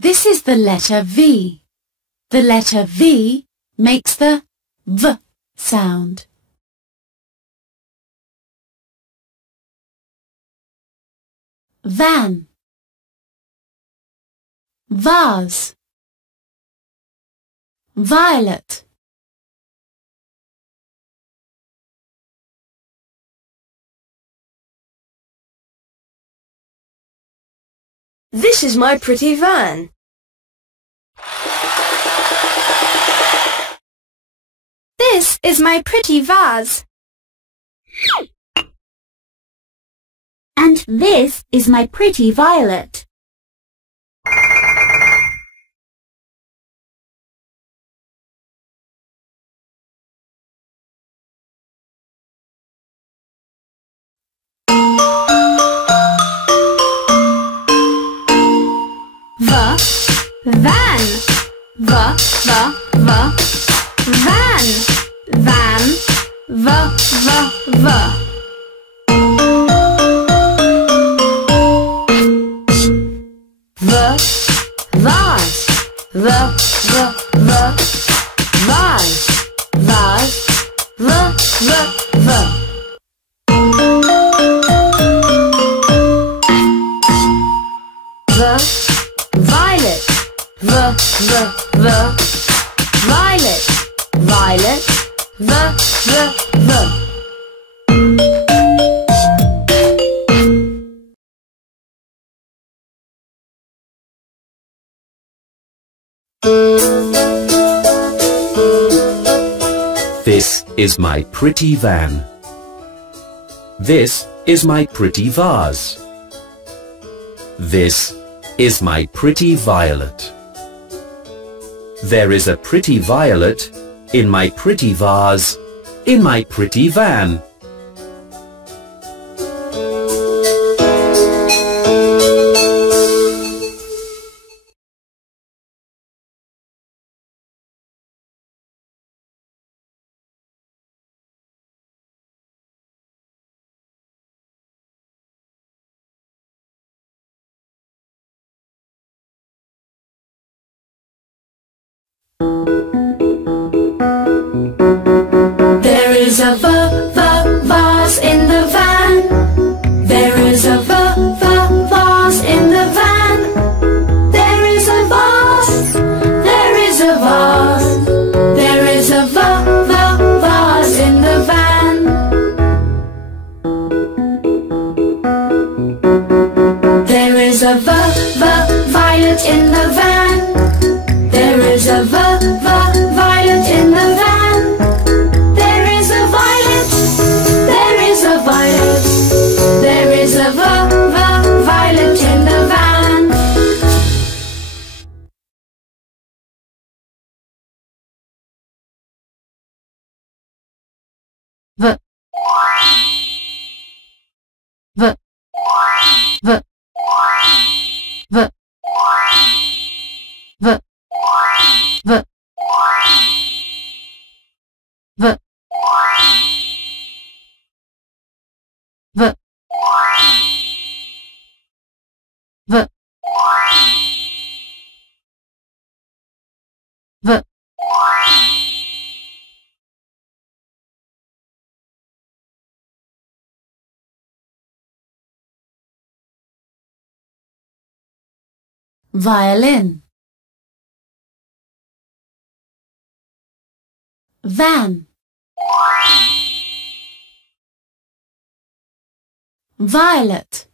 This is the letter V. The letter V makes the V sound. Van, vase, violet. This is my pretty van. This is my pretty vase. And this is my pretty violet. Van, van, van. This is my pretty van. This is my pretty vase. This is my pretty violet. There is a pretty violet in my pretty vase, in my pretty van. There is a vase in the van. There is a vase in the van. There is a vase. There is a vase. There is a vase in the van. There is a violet in the van. There is a violet in the van. There is a violet. There is a violet. There is a violet in the van. V, v, v, v, v, v, v, v, v, v. Violin, van, violet,